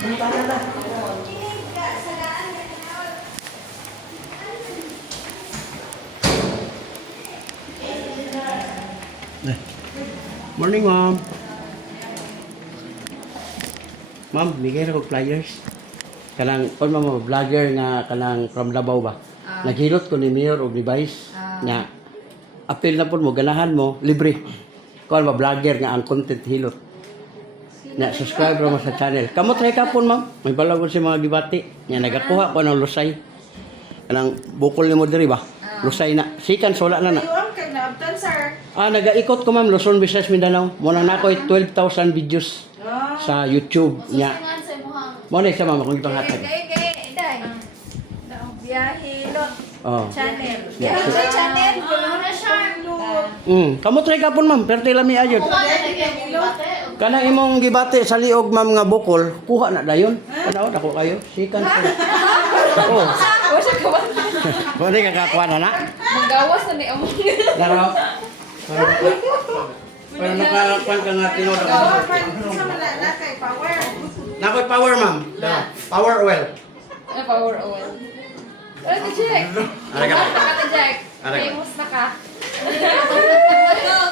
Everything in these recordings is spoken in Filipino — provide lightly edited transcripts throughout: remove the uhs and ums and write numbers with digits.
Morning, ma'am. Ma'am, bigay na ko flyers. Kanang, kung mga vlogger nga kanang from Davao ba? Naghilot ko ni Mayor o ni Vice. Nga, appeal na po mo, ganahan mo, libre. Kung ba vlogger nga ang content hilot. Nga, subscribe mo sa channel. Kamu try ka po, ma'am. May balaw ko si mga gibati. Nga, nagakuha ko ng lusay. Kanang, bukol ni mo diri ba? Lusay na. Sikan, sula na na. Nagaikot ko, ma'am, Luzon, Visayas, Mindanao. Muna na ako 12,000 videos sa YouTube niya. Muna isa, ma'am, akong ipanghatag. Biyahilot channel. Yeah. Biyahilot channel. Kamu try ka po, ma'am. Pero tila mi ayod. Kanang imong gibati sa liog, ma'am, nga bukol, kuha na dayon. Kanaon ako kayo. Sikan po. Oo. Pwede ka kakuha na na? Magawas na ni among. Laro. Para nakakuan ka nga tinod ako. Nakoy power, ma'am. Power oil. Power oil. Ano ka, Jack? Ano ka? Jack. Ano ka? Famous na ka.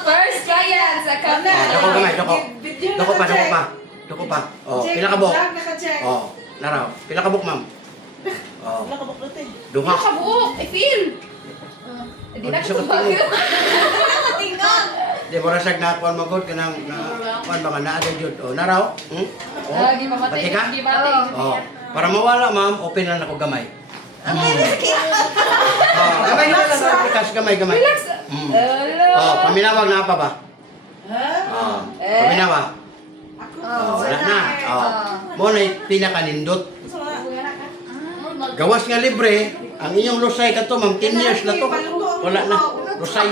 First client sa kami. Doko gamay, doko. Doko pa, doko pa. Doko pa. Oh, pila ka buk? Oh, laro. Pila ka buk, ma'am? Oh. Duha. Nakabuok. I feel. Hindi na Gusto ko katubag. Tingnan. Di mo rasag na kuan magod kanang kuan ba na ada jud. Oh, naraw. Lagi mamatay. Pati ka? Gibatay. Oh, para mawala, ma'am, open lang ako gamay. Gamay na lang kasi gamay. Relax. Oh, paminawag na pa ba? Oh, paminawag. Wala na. Oh, mo na pinakanindot. Gawas nga libre, ang inyong lusay kato, ma'am, 10 years na to. Wala na. Lusay.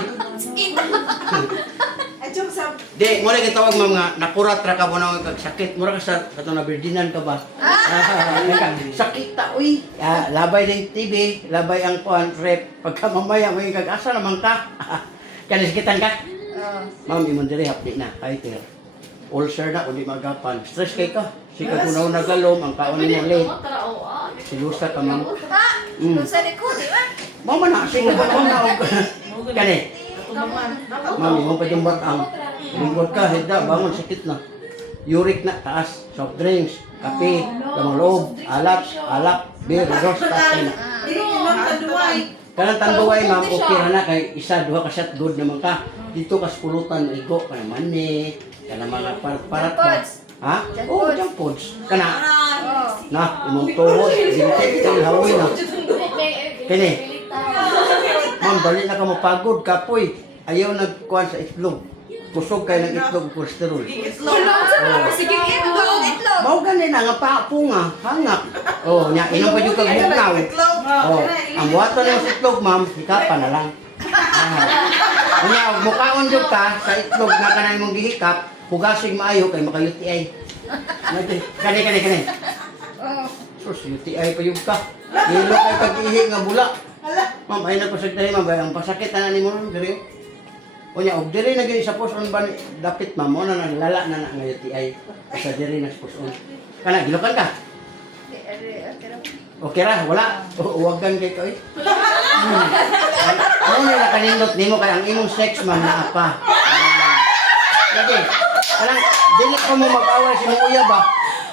Di, mula kitawag, ma'am, nga, nakurat ra ka mo na kag sakit. Mura ka sa kato na birdinan ka ba? Sakit ta, uy. Labay ng TV, labay ang kuan, rep. Pagka mamaya, may kag-asa naman ka. Kaniskitan ka? Ma'am, imong diri hapdi na. Kahit tingnan. Ulcer na, kundi magapan. Stress kay ka. Sika kunaw nagalom, ang kaon mo late. Silusa ka, ma'am. Sa likod, di ba? Mama na, sige ba na kani. Mami, mo pa yung batang. Lingkod ka, heda, bangon, sakit na. Uric na, taas, soft drinks, kape, lamang loob, alak, beer, rose, tatay na. Kanang tanduay, ma'am, okay na kay isa, duha ka shot, good naman ka. Dito kas pulutan, igo, kana mani, kana mga parat ba? Ha? Oo, junk foods. Kana. Na, imong tuhod, dintek, kang hawin na. Kini. Ma'am, dali na ka mapagod, kapoy. Ayaw nagkuhan sa itlog. Kusog kayo ng itlog, cholesterol. Sige, itlog. Mau ganin na nga papo nga, hangak. Oh, nya inom pa jud kag bukaw. Oh, ang buhaton ng itlog, ma'am, hikapan na lang. Nya mukaon jud ka sa itlog na kanay mong gihikap, hugasig maayo kay maka-UTI. Kani. Sus, UTI pa yung ka. Hilo kay pag-ihi nga bula. Ma'am, ay napasagdahin, ma'am, ang pasakit na ni mo ron, diri. O nya, og diri na gyud sa puson ba dapit, ma'am, mo na lala na nga UTI. Sa diri na sa puson. Kana gilokan ka? Okay ra, wala. Uwagan kay ko eh. Ano na kanindot nimo kay ang imong sex man na apa. Lagi. Kanang dili ko mo mag-away si mong uyab ba.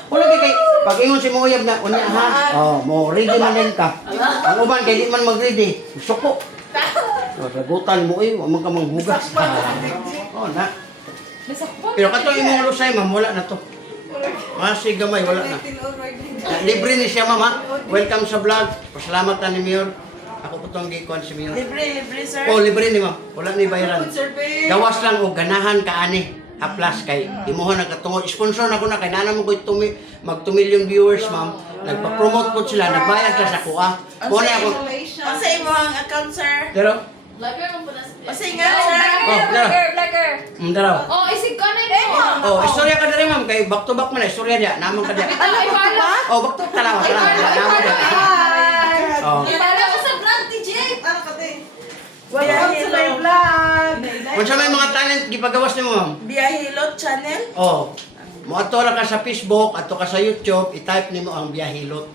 Wala kay pag ingon si mong uyab na unya ha. Oh, mo ready man din ka. Ang uban kay di man mag-ready. Suko. Oh, sagutan mo eh, mo ka manghugas. Oh, na. Pero kato imong lusay, ma'am, wala na to. Masig gamay, wala na. Libre ni siya, mama. Welcome sa vlog. Pasalamat na ni Mayor. Ako po itong gikuan si Mayor. Libre, sir. Oh, libre ni ma'am. Wala ni bayaran. Gawas lang o ganahan ka ani. Haplas kay imuha nagkatungod. Sponsor na ko na kay nana mo ko mag 2 million viewers, ma'am. Nagpa-promote po sila, nagbayad ka sa kuha. Muna ako. Asa imo ang account, sir? Pero, Vlogger mo po na. Asa nga, sir? Vlogger. daraw. Oh, isig ko na ito. Oh, istorya ka diri, ma'am. Kay back to back man na istorya dia. Naman ka dia. Ay, pala. Oh, back to talawa. Naman dia. Oh. Pala ko sa vlog, TJ. Biyahilot vlog. Kung sa may mga talent gipagawas nimo, ma'am. Biyahilot channel. Oh. mo ato ra ka sa Facebook, ato ka sa YouTube, i-type nimo ang Biyahilot.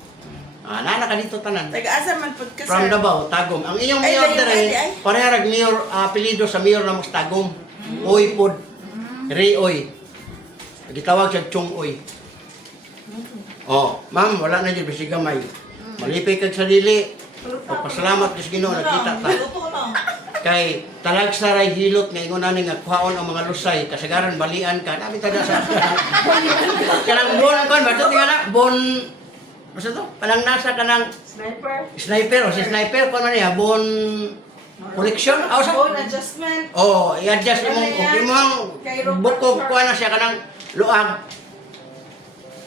Nana ka dito tanan. Taga-asa man pod ka, From sir. Davao, Tagum. Ang inyong Ay, mayor layo, dire, ay. parehag mayor apelyido sa mayor na mos Tagum. Uy pod. Rioy. Gitawag siya Chung Uy. Oh, ma'am, wala na jud bisig gamay. Malipay kag sa dili. Pagpasalamat sa Ginoo nakita ta. Kay talag sa ray hilot nga ingon ani nga kuhaon ang mga lusay kasagaran balian ka nabi tada sa kanang bon kon bato tingala bon basta to panang nasa kanang sniper o si sniper kon man niya bon collection aw sa adjustment. oh i-adjust mo okay mo ang bukog kuha na siya kanang luag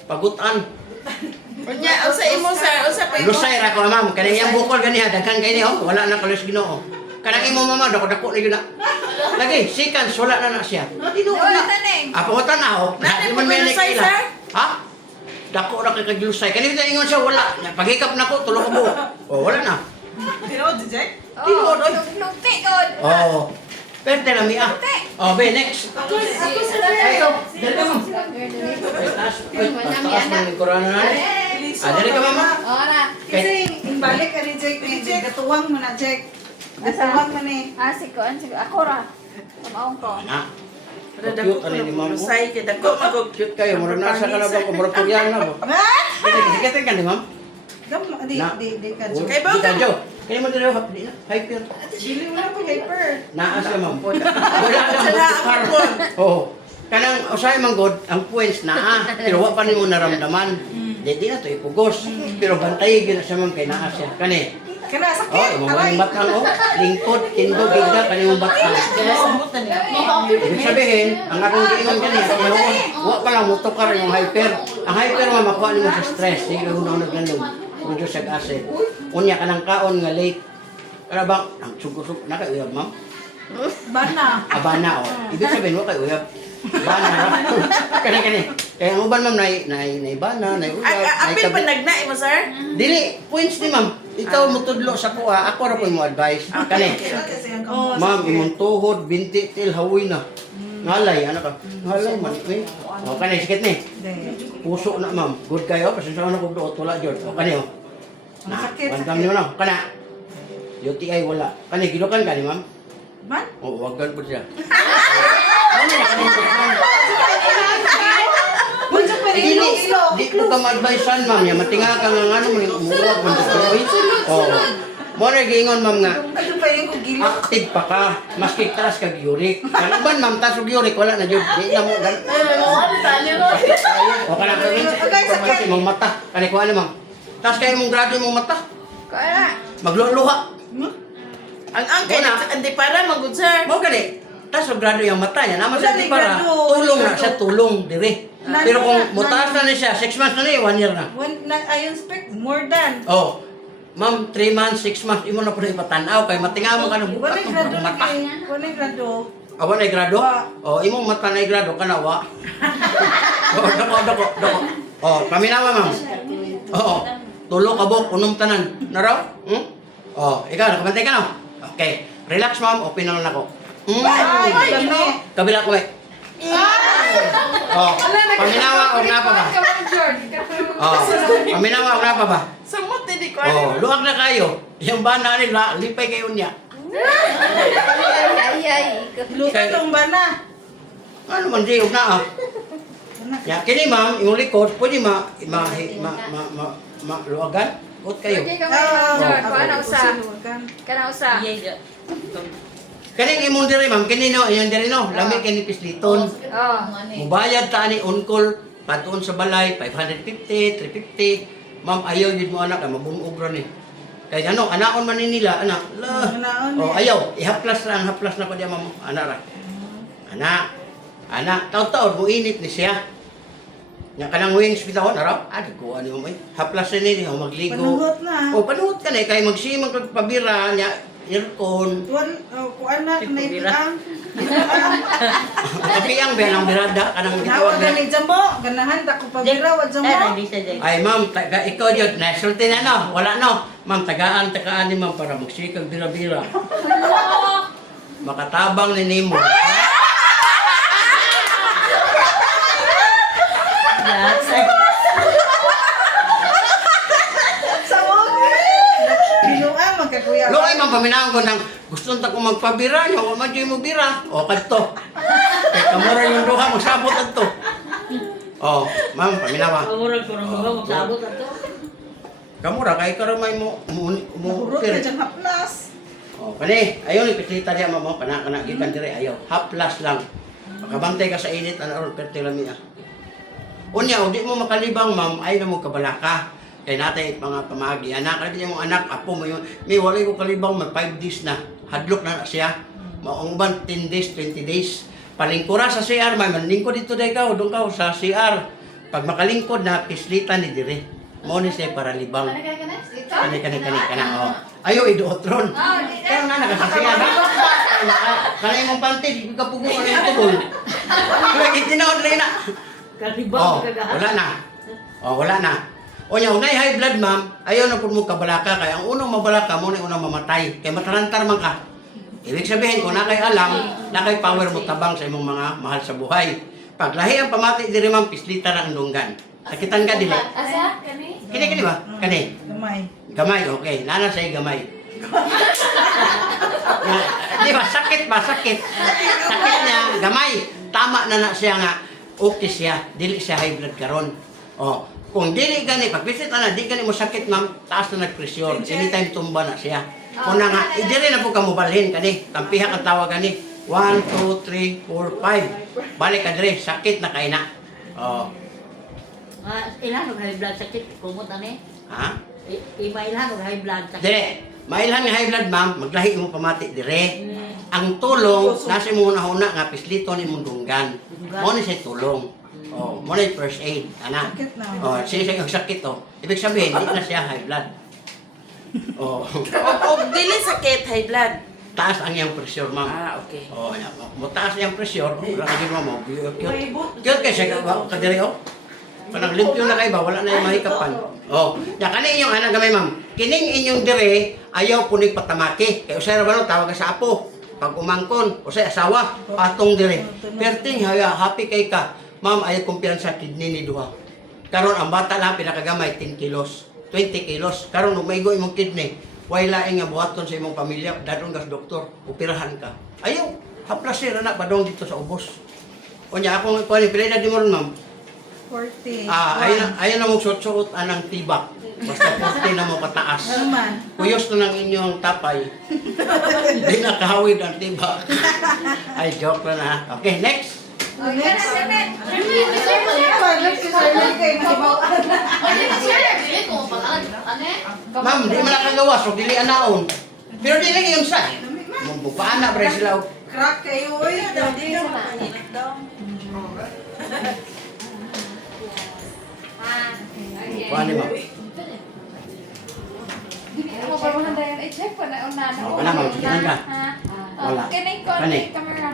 pagutan Unya, usa imo, sir. Usa pa imo. lusay ra ko ma'am kanang iyang bukol ganiha daghang kay ni oh wala na kalos Ginoo kanang imo mama dako-dako na yun na lagi sikan wala na siya tinuod na pangutan na oh Nani di po man may lusay, nakila. sir? Ha dako ra kay kaglusay kani ta ingon siya wala pagikap na ko tulo ka buok oh wala na Tinood, Jack? tinuod oy Nugti god. oh perte na mi ah oh be next Ako sa ay ito dali ka ma'am taas man yung corona na dali ka mama Ora. kay Balik ka ni Jack, gatuwang mo na Jack. Gatuwang mo ni. Ako ra. Kamaong ko. na Pero cute dako ko ani ni ma'am lusay kay dako magog. cute kayo mura nasa ka na ba ko mura Koreano na ba sige ka ni ma'am Dam, di ka Oh, Jack. Kay ba di ka ka? Jo kaya mo dito hapdi na hyper Dili mo na po hyper. naa siya ma'am wala na mo oh kanang usay man god ang points naa pero wa pa nimo naramdaman di na to ipugos pero bantay gyud na siya ma'am kay naa siya kani Kana oh sakit. imo man batang oh lingkod kindo gigda kanimo batang ibig sabihin ang akong giingon kaniya pero wa pa lang motokar yung hyper ang hyper man makuha nimo sa stress di ka unang naglandong kung sa acid unya kanang kaon nga late kana bang ang sugusog nakauyab ma'am Bana. abana oh ibig sabihin wa kay uyab bana kani kaya ang uban ma'am nay bana nay uyab nay Apil pa nagna imo, sir? dili points ni ma'am ikaw mutudlo sa kuha ako ra po mo advice kani Oh, ma'am imong tuhod binti til hawoy na ngalay ana ka ngalay man eh o kani sikit ni puso na ma'am good kayo pasensya na kog duot wala jud o kani oh Sakit, bandam niyo na kana UTI wala kani gilukan kani ma'am Man? oh wagan po siya ano na kani ma'am Bunso pa rin Dili, ilo. di ko ka ma-advisean ma'am ya matinga ka nga ano man umuwag man sa oy oh mo na giingon ma'am nga Ano pa rin ko gilo? active pa ka maski taas kag uric kan uban ma'am taas og uric wala na jud di na mo gan o kana kasi mong mata kani ko ano ma'am taas kay mong grado mong mata Kaya. magluluha Ang angkay Wala. hindi para magud, sir. mo gani taas og grado yung mata niya naman sa Wala, di para grado. tulong na siya tulong dire Nani pero kung na, mutaas na ni siya 6 months na ni 1 year na Ayon spec, more than. oh ma'am 3 months 6 months imo na pud ipatanaw kay matinga mo ka ng bukat Walay grado ng na mata kay. Walay grado. awan ay grado Wa. oh imong mata na grado kana wa oh dako oh paminawa ma'am oo tulo ka bok unom tanan na raw oh ikaw nakabantay ka no okay relax ma'am open na lang ako kabila ko eh oh paminawa o nga pa ba oh paminawa o nga pa ba Samot hindi ko oh luwag na kayo yung bana nila lipay kayo niya Ay. Luka tong bana. ano man di na ah ya kini ma'am imong likod pwede luwagan ut kayo Pwede ka ma-George. Kana usa. Kana usa. kaning imong diri ma'am kini no iyan diri no lami kini pisliton Oh. mubayad ta ani on call patuon sa balay 550 350 ma'am ayaw jud mo anak mabunog ra ni kay ano anaon man ni nila anak la Anaon oh ni. ayaw ihaplas ra haplas na ko diya ma'am anak ra anak taud-taud mo init ni siya nya kanang wings bitawon ara adi ko ani mo haplas ni ni magligo Panuhot na. o panuhot ka na kay magsimang kag pabira nya aircon Kuan na naipang. kapiang belang birada kanang Nawag bitawon gani jamo, ganahan ta ko pabira wa jamo. ay ma'am taga ikaw jud nasulti na no wala no ma'am tagaan ni ma'am para magsikag bira-bira makatabang ni nimo Loy man paminaw ko nang gusto ta ko magpabira nya o man mo bira. O kadto. Kay kamura yung duha magsabot adto. Oh, ma'am paminawa. Kamurag ko nang magsabot ato. Kamura kay karon may mo Nahurot na dyan haplas. Oh, kani, ayaw ni pisita diya mamo kana gikan dire ayaw. Haplas lang. Makabantay ka sa init ana ron perti lami ah. Unya, di mo makalibang ma'am ay na mo kabalaka. Kay natay mga pamagi anak kadi yung anak apo mo yun. May walay ko kalibang mag 5 days na. Hadlok na siya. Maong ban 10 days, 20 days. Palingkura sa CR, may manlingkod dito day ka, doon ka sa CR. Pag makalingkod na pislita ni dire. Mo ni siya para libang. Kani oh. Ayo iduotron. Pero na nakasasiya na. Kana imong panty, di ka pugo ano yung tubol. Lagi tinaod rin na. Kalibang Wala na. Oh, wala na. O nya unay high blood ma'am, ayaw na pud mo kabalaka kay ang unang mabalaka mo ni unang mamatay. Kay matarantar man ka. Ibig sabihin kung nakay alam, nakay power mo tabang sa imong mga mahal sa buhay. Pag lahi ang pamati diri ma'am, pislita ra ang dunggan. Sakitan ka dili. Asa? Kani? Kini ba? Kani. Gamay. Gamay, okay. Nana say gamay. Di ba? Sakit ba? Sakit. Sakit niya, gamay. Tama na siya nga. Okay siya. Dili siya high blood karon. Oh, kung dili gani, pag visit na, di gani mo sakit ma'am, taas na nagpresyon. Anytime tumba na siya. Kuna nga, dili na po ka mo balhin kani. Tampiha kang tawag gani. 1, 2, 3, 4, 5. Balik ka diri, sakit na kay na. Oh. Ilan og high blood sakit kumot ani? Ha? Imailan og high blood sakit. Dire, mailhan nga high blood ma'am, maglahi mo pamati dire. Ang tulong nasa mo una nga pislito ni mong dunggan. Mo ni siya tulong. Oh, mo ni first aid ana. Sakit na. Oh, siya ang sakit oh. Ibig sabihin, di na siya high blood. Oh, O dili sakit high blood. taas ang iyang pressure ma'am. Ah, okay. Oh, ya, mo taas ang iyang pressure, wala ka ginawa mo. Cute kay siya kadiri oh. Kanang limpyo na kay ba, wala na yung mahikapan. Oh, ya kani inyong anak gamay ma'am. Kining inyong dire ayaw punig patamaki. Kay usay ra ba no tawag ka sa apo. Pag umangkon, usay asawa, patong dire. Perting haya happy kay ka. Ma'am, ayaw kumpiyansa kidney ni duha. Karon ang bata lang pinakagamay 10 kilos, 20 kilos. Karon ug maigo imong kidney. Way laing nga buhaton sa imong pamilya, dadon ka sa doktor, operahan ka. Ayaw, haplas sir na padong dito sa ubos. Unya akong kuan pila di mo ron ma'am. 40. Ayun na mong suot-suot anang tibak. Basta 40 na mo pataas. Ano man? Kuyos na ng inyong tapay. Hindi nakahawid ang tibak. Ay, joke lang ha. Okay, next. Next. Ma'am, di man nakagawa, so dili anaon. Pero dili yung sa. Mabupaan na ba sila. Crack kayo, oy. Kuhaan ni ma'am. Mo pa man dayon i-check pa na una. Oh, kana ma'am, sige ka. Wala. Kani ko Kani. camera.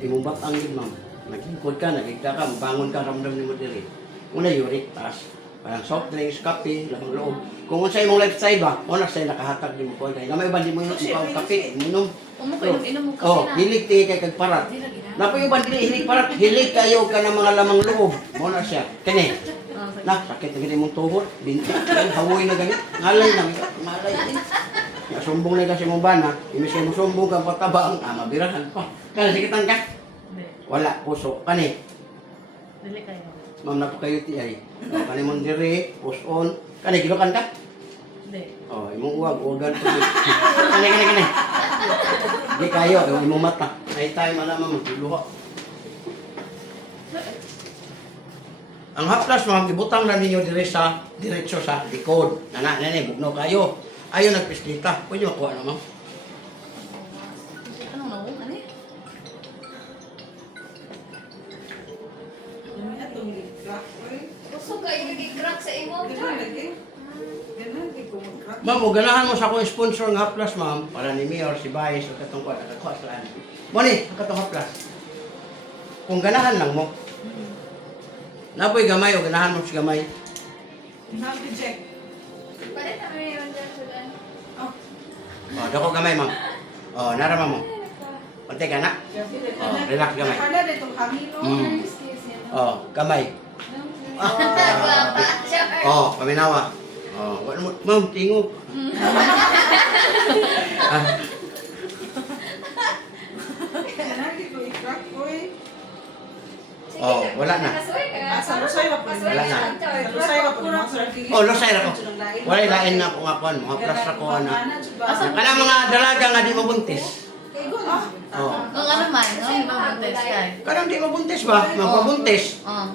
Imubak ang yun ma'am. Nagingkod ka, nagigta ka, bangon ka, ramdam ni mo diri. Una uric, taas. Parang soft drinks, kape, lamang loob. Kung sa imong lifestyle ba, una sa'yo nakahatag di mo ko. Kaya gamay ba di mo yung ikaw kape, minom. Umo ko inom mo Oh, kasi na. hilig tingin kay kagparat. Napo yung bandili, hilig parat, hilig kayo ka ng mga lamang loob. Muna siya. Kani, na, sakit na ganyan mong tuhod, binti, hawoy na ganyan, ngalay na, ngalay din. Ya, sumbong na kasi mong bana, imis kayo mo sumbong ka patabang, mabirahan pa. Kaya sikitan ka? Wala, puso. Kani, Dili kayo. ma'am na po kayo ti ay. Kani mong dire, push on. Kani, gilukan ka? Hindi. Oh, imong uwag, uwagan po. Kani. Di kayo, imong mata. Ay tayo malaman mo, luha. Ang haplas ma'am, ibutang na ninyo dire sa diretso sa likod. Nani, bugno kayo. Ayaw nagpislita. Pwede makuha na ma'am. Anong nawo ani? Gusto ka i-crack sa imo. Ma'am, ganahan mo sa akong sponsor ng haplas ma'am. Para ni Mayor, si Vice, o katong kuha, nakakuha sa ano. Moni, ang katong haplas. Kung ganahan lang mo. Napoy gamay o ganahan mo si gamay. Happy Jack. Pare na may yun dyan sudan. Oh, dako gamay ma'am. Oh, narama mo. Pante ka na. Oh, relax gamay. Kada dito kamino. Oh, gamay. Nagwapa siya. Oh, paminawa. Oh, wala mo, ma'am, tingog. Ah, Lagi ko i-crack ko eh. oh, wala na. Sa Lusay ba po? Wala na. Sa Lusay ba po? Oh, lusay ra ko. Wala lain na ko nga kuan, mga plus ra ko ana. Kana mga dalaga nga di mabuntis. Oh. Kung ano man, no? Hindi mabuntis ka. Kanang di mabuntis ba? Magpabuntis.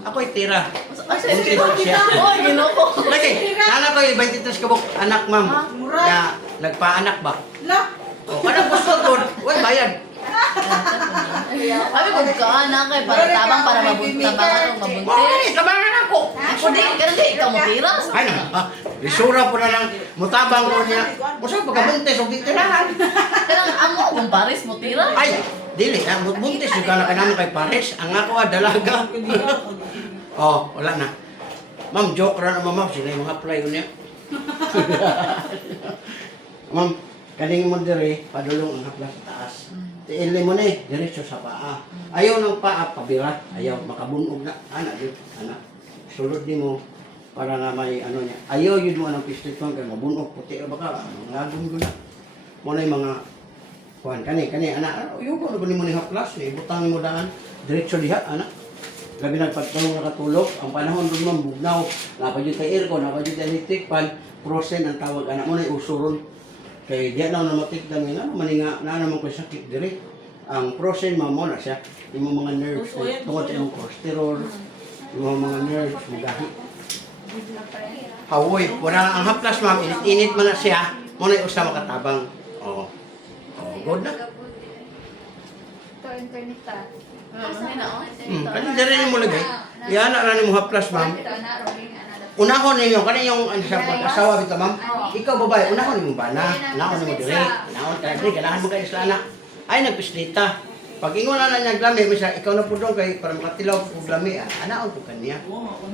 Ako'y tira. Buntis pa siya. Oh, ginoko. Lagi, sana ko 23 kabuk anak, ma'am. Na nagpaanak ba? La, O, kanang gusto ko, wala bayad. Sabi ko, anak kay para tabang para mabuntis. Ay, tabangan ako. Ako di, ganun di, ikaw mo tiras. Ay na, isura po na lang, mutabang ko niya. Musa pagkabuntis, o tirahan. Kanang amo, kung pares mo tiras. Ay, dili, buntis yung ka naman kay Pares. Ang ako dalaga. Oh, wala na. Ma'am, joke ra naman, ma'am. Sila yung mga play niya. Ma'am, kaning mo dire, padulong ang haplas sa taas. Tiili mo na eh, diretso sa paa. Ayaw ng paa, pabira. Ayaw, makabunog na. Ana, yun, ana. Sulod ni mo, para nga may ano niya. Ayaw yun mo anong pislit mo, kaya mabunog, puti na baka, nagagong ko na. Muna yung mga, kuhan, kani, ana, yung kung ano mo ni haplas, ibutang mo daan, diretso diha, ana. Gabi nagpagtanong nakatulog, ang panahon doon ma'am, bugnaw, napad yun kay aircon, napad yun kay electric fan, prosen ang tawag, anak mo na usuron. Kaya diyan na namatik lang nga, maninga na naman ko sakit dire. Ang prosen ma'am mo na siya, yung mga nerves, tungkol sa yung cholesterol, yung mga nerves, magahi. Hawoy, wala ang haplas ma'am, init man na siya, muna yung usa makatabang. Oo. Good na. Kani dire mo lagay. Yan na ni mo haplas ma'am. Unahon ninyo kani yung sa pag-asawa bitaw ma'am. Ikaw babae, unahon nimo bana. Unahon nimo dire. Unahon ka dire ganahan mo kay islana. Ay nagpislita. Pag ingon na niya glami, misa ikaw na pudong kay para makatilaw og glami, anaon ko kaniya.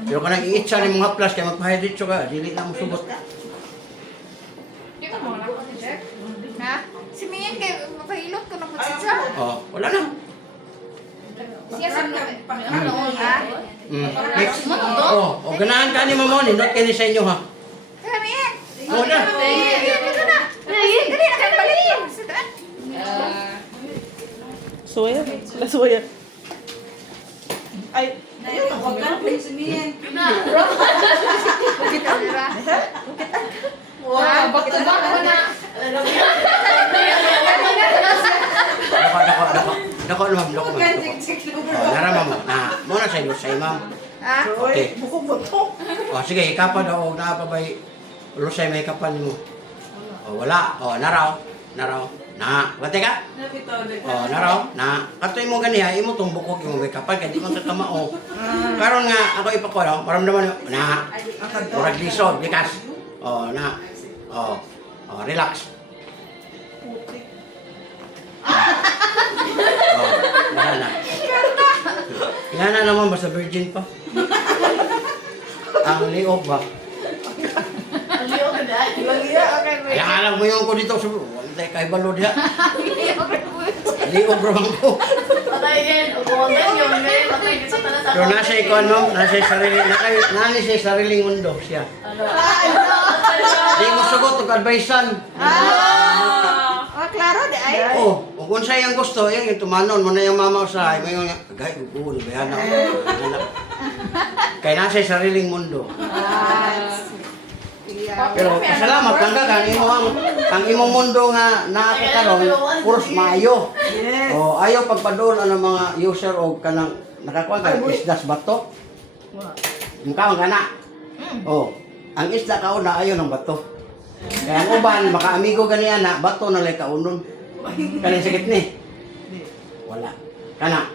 Pero kanang iitsa ni mo haplas kay magpahiritso ka, dili na mo subot. Kita mo na ako si Jack? Ha? Si Mian kay mapahilot ko na po si Jack. Oh, wala na. Siya sa Ha? Next. Oh, ganahan ka ni mo mo, nindot kini sa inyo ha. Kaya Mian! Oh, na. Dito na! Dali na kayo balik! Soya? La soya. ay, huwag ka na po yung sumiyan. Wow, back to back ko na! Dako ma'am, dako ma'am. Oh, narama mo. Na, mo na sa iyo, sa ma'am. Ha? Okay. Bukong mo to. Oh, sige, ikapa daw, nakapabay. Lusay may kapal mo. Oh, wala. Oh, naraw. Na, bate ka? Oh, naraw. Na, katoy mo ganiha, imo tong bukog imo may kapal kay di man ka kamao. Karon nga ako ipako, maramdaman mo na. Murag lisod, bikas. Oh, na. Oh, relax. Oh, na. Yan na naman, basta virgin pa. Ang liog ba? Aliyo ka dahil. Kaya alam mo yung ko dito, wala kay balo diha. Liog raman ko. Patayin, ubuwagan yun. Patay ka sa talas Pero nasa ikaw, no? Nasa sariling mundo siya. Di mo sugot, ug-advisean. Klaro di ay. Oh, kung sa iyang gusto, yung tumanon mo na yung mama usahay, mo yung agay, ugo, bayan ako. Kaya nasa sariling mundo. Pero salamat lang ka, ang imong mundo nga nakakaroon, puros maayo. Yes. Oh, ayaw pagpadoon ang mga user o kanang nakakuha ka isdas bato. Mukha ka na. Oh, ang isda kauna ayaw ng bato. Kaya ang uban, maka-amigo ganiya na, bato na lang kaunon. Kaning sakit ni? Wala. Kana?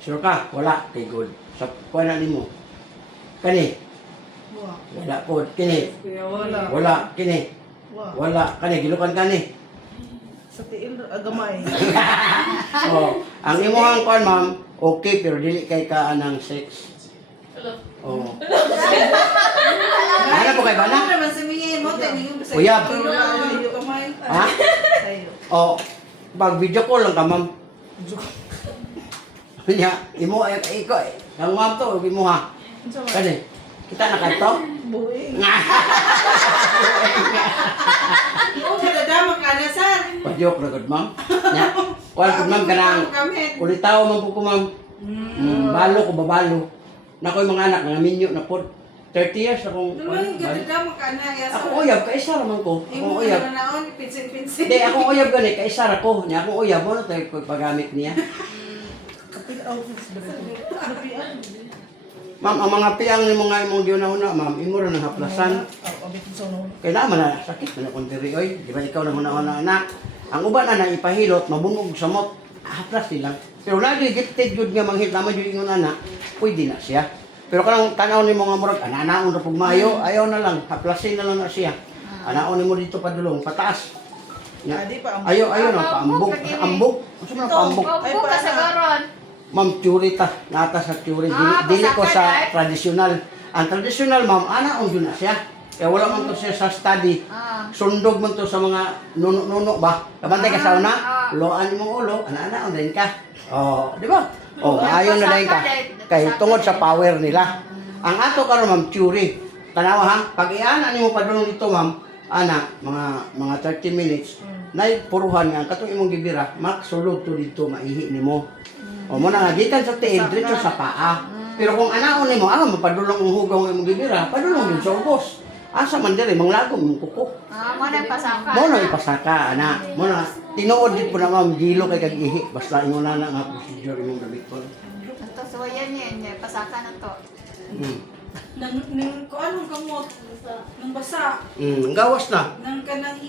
Sure ka? Wala. Kay good. Sa kuha na mo. Kani? Wala po. Kini? Wala. Kini? Wala. Kani? Gilukan kani? Sa tiil, agamay. Oh, ang imuhang kuan ma'am, okay pero dili kay ka anang sex. Oh. Ano po kay bana? Ano naman sumiyan mo? Tayo sa Uyab. kamay. Ha? Oh, pag video call lang ka ma'am. Nya, imo ay iko eh. Ang ma'am to, imo ha. Kani, kita na kanto? Buhay. Oo, madadama ka na, sir. Padyok na gud ma'am. Nya. Kuan gud ma'am kanang Gamit. ulitaw man po ko ma'am. Balo ko babalo. Na ko'y mga anak nga minyo na pod. 30 years akong Naman, gadadama ka na. Yasa. Ako uyab ka isa raman ko. Imo Ako uyab. na naon, pinsin-pinsin. Hindi, akong uyab gani ka isa ra ko. Nya akong uyab mo na tayo paggamit niya. Kapil outfits ba rin? Ma'am, ang mga piang ni mga imong giuna-una, ma'am, imo ra nang haplasan. Abitin sa unang. Kaya naman na sakit na kung diri oy. Di ba ikaw nang una-una anak? Ang uban na ipahilot, mabunog sa mot. Haplas nila. Pero lagi gifted good nga manghit naman yung ingon anak, pwede na siya. Pero kanang tanaw ni mga murag, ananaon na pugmayo, ayaw na lang, haplasin na lang na siya. Anaon ni mo dito padulong, pataas. Nya. Adi pa ang Ayaw na, paambog. Ambog. Ano man paambog? Opo ka sa garon. Ma'am, theory ta. Nata sa theory. Dili ko pasaka, sa right? traditional. Ang traditional, ma'am, anaon yun na siya. Kaya wala man to siya sa study. Sundog man to sa mga nuno-nuno ba? Kabantay ka sa una, loan mo ulo, ana-ana, din ka. Oh, di ba? Oh, ayaw na din ka. Kay tungod sa power nila. Ang ato karon ma'am, theory. Tanawa ha, pag iana nimo padulong dito ma'am, ana, mga 30 minutes, nay puruhan nga katong imong gibira, maksulod to dito maihi nimo. O mo na nga gikan sa tiil diretso sa paa. Pero kung anaon nimo, mapadulong ang hugaw ng imong gibira, padulong din sa ubos. Asa man diri manglagom yung kuko. Mo na pasaka. Mo na ipasaka ana. Mo na tinuod dit po na ma'am gilo kay kag ihi basta ingon na nga procedure imong gamiton. Ito so yan yan, pasaka na to. Nang kung anong kamot, nang basa, Ang gawas na. nang kanang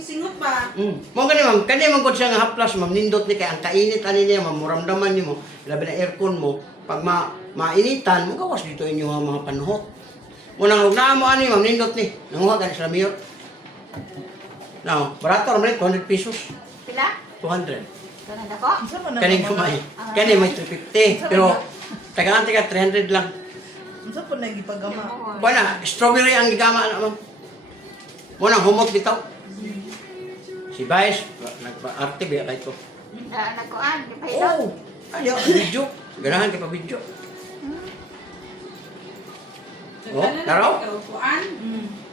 singot ba? Mo gani ma'am, kani man gud siya nga haplas ma'am nindot ni kay ang kainit ani niya ma'am muramdaman nimo labi na aircon mo pag mainitan mo gawas dito inyo ang mga panuhot. Mo nang ugna mo ani ma'am nindot ni nanguha gani sa miyot. Now, barato ra man 200 pesos. Pila? 200. Ito na dako? Isa man na. Kaning kumay. Kani may 250 pero tagaan ka 300 lang. Isa po na gipagama. Wala, strawberry ang gigama na ma'am. Mo nang humot bitaw. Si Vice, nagpa-arte ba kay to? Nagkuan, gipahilot. Oh, ayo, video. Ganahan kay pa video. Oh, taraw? Kuan?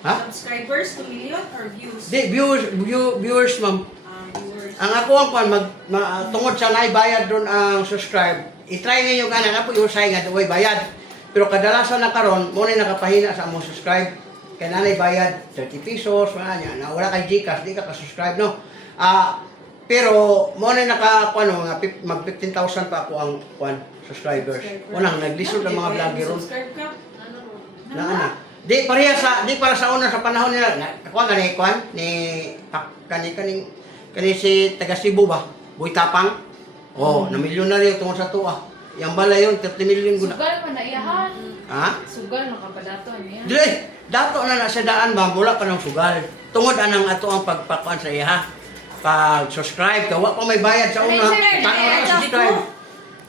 Ha? Subscribers, 2 million or views? Di, viewers ma'am. Viewers. Ang ako ang pan, tungod sa naibayad doon ang subscribe, itry ninyo ka na po usay nga doon bayad. Pero kadalasan na karon mo na nakapahina sa among subscribe. Kaya nanay bayad 30 pesos, wala niya. Na wala kay GCash, di ka ka-subscribe, no? Pero mo na naka-ano, mag 15,000 pa ako ang subscribers. Unang naglisod ang mga vlogger ron. Subscribe ka? Na ana. Di para sa una sa panahon nila. Kuan ni kani si taga Cebu ba? Boy Tapang. Oh, na milyonaryo tungod sa tuwa. Yang bala yun 30 million guna. Sugal man na iyahan. Ha? Sugal na kapadato niya. Dili, dato na sa daan ba mula pa ng sugal. Tungod anang ato ang pagpakuan sa iya. Pag-subscribe ka, wa pa may bayad sa una. Tanaw na subscribe.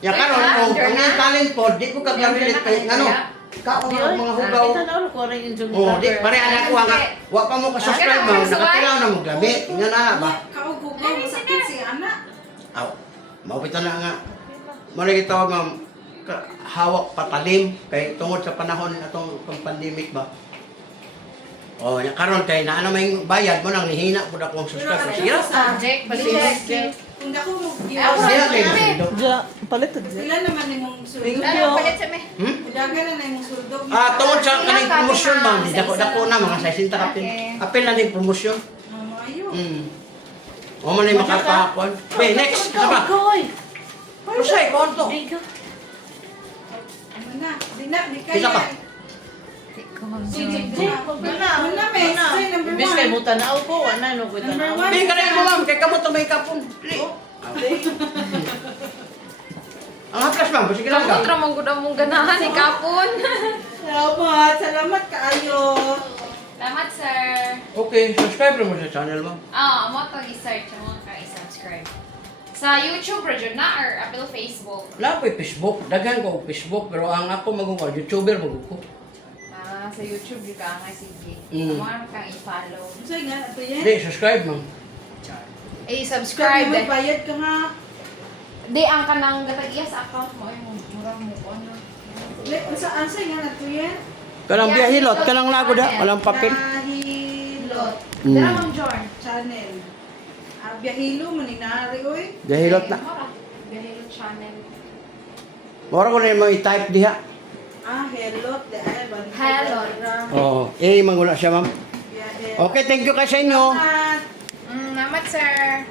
Ya karon kung ang talent po, di ko kagabilit kay ngano. Kaon ang mga hugaw. Kita na ulo ko rin yung zoom Oh, di pare anak ko nga. Wa pa mo ka-subscribe mo, nakatilaw na mo gabi. Ingnan na ba? Kaugugaw, masakit si anak. Aw. Maupita na nga. Muna gitawag ma'am, hawak patalim kay tungod sa panahon atong pandemic ba. Oh, nya karon kay naa may bayad mo nang nihina pud akong subscribe. Sira. Jack, balik. Kung dako mo Sira viewers, kay sundo. Ja, palit to ja. sila naman yung suldo. Ano, palit sa me. Dagan na yung suldo. Tungod sa kaning promotion ma'am, di dako na mga 60 kapin. Apil na din promotion. Ayo. O man ni makapakon. Be, next. Isa pa. Usay konto. Ano na? Di kaya. Isa pa. Wala may say number Bis kay 1. mo tanaw ko, ana no ko Number tanaw. 1. Be, kanay mo ma'am, kay kamot may kapon. Dili. Ang haplas ma'am, sige lang ka. Kontra mong gud mong ganahan ni kapon. Salamat kaayo. Salamat, sir. Okay, subscribe mo sa channel mo. Amo to i-search mo ka i-subscribe. Sa YouTube radyo na or Apple Facebook. Wala ko'y Facebook. Daghan ko og Facebook. Pero ang ako magungkol, YouTuber magungkol. Sa YouTube yung ka nga sige. Mm. Amo kang i-follow. Say nga ato yan. Hindi, subscribe mo. I-subscribe. Subscribe mo bayad ka ha. Di ang kanang gatag iya sa account mo ay mura mo ko ano. Ansay nga ato yan. Kanang biyahilot, kanang lago da, walang papel. Biyahilot Dala mong Jorn. channel. Biyahilo maninari oy. Biyahilot na. Biyahilo channel. Mora ko na yung i-type diha. Helot de ay ban. Helot. Oo. Mangula siya, ma'am. Okay, thank you kayo sa inyo. Namat, sir.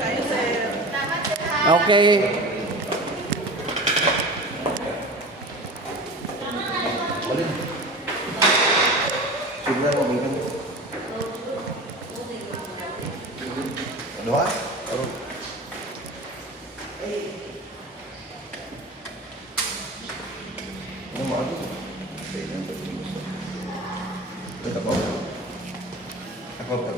Kayo sir. Namat, sir. Okay. Siguro mo bigyan. Doa? Ano mo ako? Pwede ang pagkakas. Ito ba? Ako